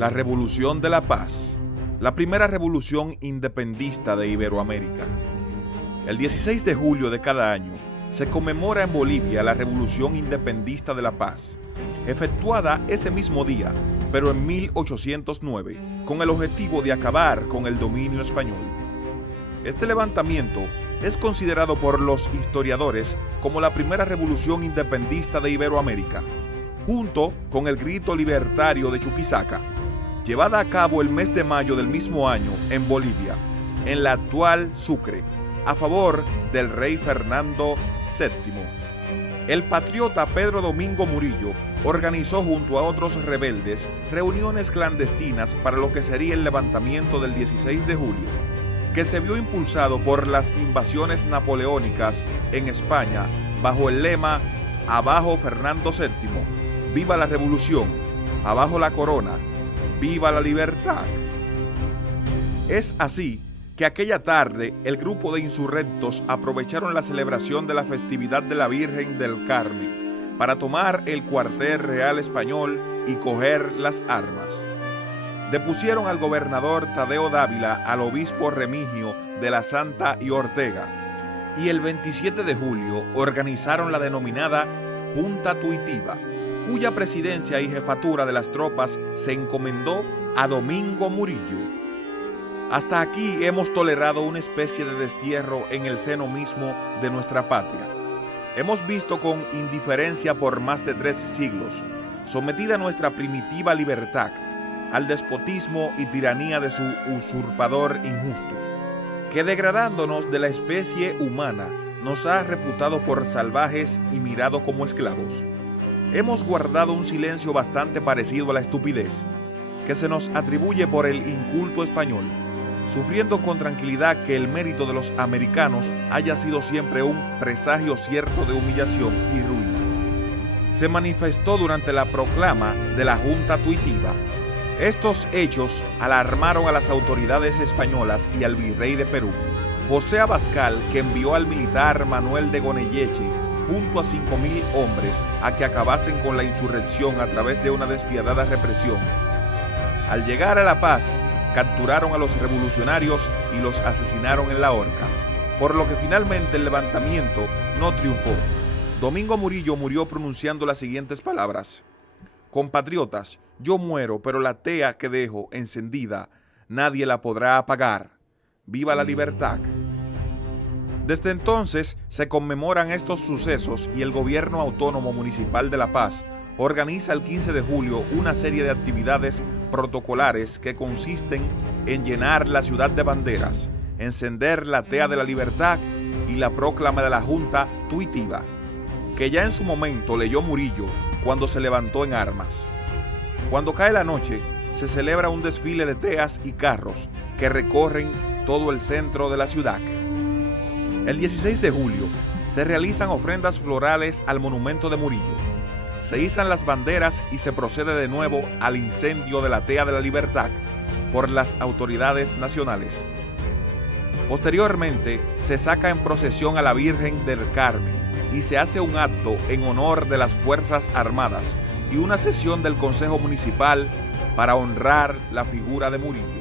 La Revolución de la Paz, la primera revolución independista de Iberoamérica. El 16 de julio de cada año se conmemora en Bolivia la Revolución Independista de la Paz, efectuada ese mismo día, pero en 1809, con el objetivo de acabar con el dominio español. Este levantamiento es considerado por los historiadores como la primera revolución independista de Iberoamérica, junto con el grito libertario de Chuquisaca, llevada a cabo el mes de mayo del mismo año en Bolivia, en la actual Sucre, a favor del rey Fernando VII. El patriota Pedro Domingo Murillo organizó junto a otros rebeldes reuniones clandestinas para lo que sería el levantamiento del 16 de julio, que se vio impulsado por las invasiones napoleónicas en España bajo el lema «Abajo Fernando VII, viva la revolución, abajo la corona, viva la libertad». Es así que aquella tarde el grupo de insurrectos aprovecharon la celebración de la festividad de la Virgen del Carmen para tomar el cuartel real español y coger las armas. Depusieron al gobernador Tadeo Dávila, al obispo Remigio de la Santa y Ortega, y el 27 de julio organizaron la denominada Junta Tuitiva, cuya presidencia y jefatura de las tropas se encomendó a Domingo Murillo. Hasta aquí hemos tolerado una especie de destierro en el seno mismo de nuestra patria. Hemos visto con indiferencia por más de 3 siglos, sometida nuestra primitiva libertad al despotismo y tiranía de su usurpador injusto, que degradándonos de la especie humana nos ha reputado por salvajes y mirado como esclavos. Hemos guardado un silencio bastante parecido a la estupidez que se nos atribuye por el inculto español, sufriendo con tranquilidad que el mérito de los americanos haya sido siempre un presagio cierto de humillación y ruina. Se manifestó durante la proclama de la Junta Tuitiva. Estos hechos alarmaron a las autoridades españolas y al virrey de Perú, José Abascal, que envió al militar Manuel de Goyeneche junto a 5.000 hombres a que acabasen con la insurrección a través de una despiadada represión. Al llegar a La Paz, capturaron a los revolucionarios y los asesinaron en la horca, por lo que finalmente el levantamiento no triunfó. Domingo Murillo murió pronunciando las siguientes palabras: «Compatriotas, yo muero, pero la tea que dejo encendida nadie la podrá apagar. ¡Viva la libertad!». Desde entonces se conmemoran estos sucesos y el Gobierno Autónomo Municipal de La Paz organiza el 15 de julio una serie de actividades protocolares que consisten en llenar la ciudad de banderas, encender la tea de la libertad y la proclama de la Junta Tuitiva, que ya en su momento leyó Murillo cuando se levantó en armas. Cuando cae la noche, se celebra un desfile de teas y carros que recorren todo el centro de la ciudad. El 16 de julio se realizan ofrendas florales al monumento de Murillo. Se izan las banderas y se procede de nuevo al incendio de la tea de la libertad por las autoridades nacionales. Posteriormente, se saca en procesión a la Virgen del Carmen y se hace un acto en honor de las Fuerzas Armadas y una sesión del Consejo Municipal para honrar la figura de Murillo.